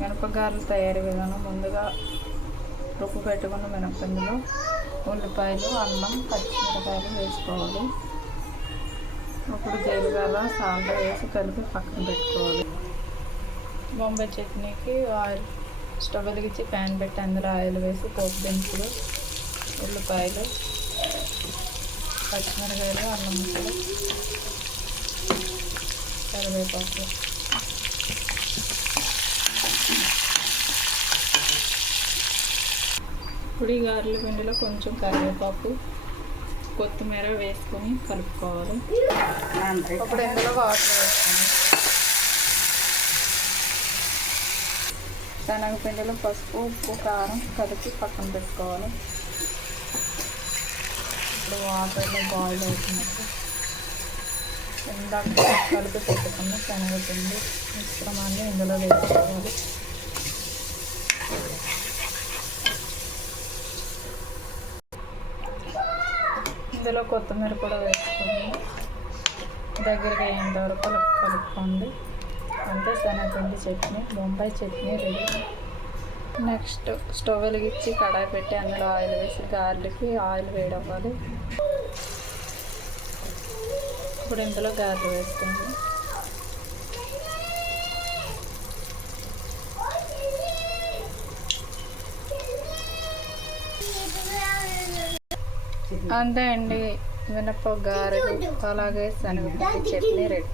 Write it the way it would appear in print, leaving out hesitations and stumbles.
మినపగారెలు తయారీ విధానం. ముందుగా రుబ్బు పెట్టుకున్న మినపపిండిలో ఉల్లిపాయలు, అల్లం, పచ్చిమిరపకాయలు వేసుకోవాలి. ఇప్పుడు జీలకర్ర, సాల్ట్ వేసి కలిపి పక్కన పెట్టుకోవాలి. బొంబాయి చట్నీకి ఆయిల్ స్టవ్ వెలిగించి ప్యాన్ పెట్టి అందులో ఆయిల్ వేసి పోపు దినుసులు, ఉల్లిపాయలు, పచ్చిమిరపకాయలు, అల్లం ముక్కలు, కరివేపాకు, పొడి గారెల పిండిలో కొంచెం కరివేపాకు, కొత్తిమీర వేసుకొని కలుపుకోవాలి. అప్పుడు ఇందులో వాటర్ వేసుకొని శనగపిండిలో పసుపు, ఉప్పు, కారం కలిపి పక్కన పెట్టుకోవాలి. ఇప్పుడు వాటర్లో బాయిల్ అవుతున్నప్పుడు ఇందాక కలిపి పెట్టుకున్న శనగపిండి మిశ్రమాన్ని ఇందులో వేసుకోవాలి. ఇందులో కొత్తిమీర కూడా వేసుకొని దగ్గరగా అయ్యేంత వరకు కలుపుకోండి. అంతే శనగపిండి chutney, Bombay chutney ready. Next stove వెలిగించి కడాయి పెట్టి అందులో ఆయిల్ వేసి గారెలకి ఆయిల్ వేడవ్వాలి. ఇప్పుడు ఇందులో గారెలు వేసుకోండి. అంతే అండి, మినప గారెలు అలాగే శనగపిండి చట్నీ రెడీ.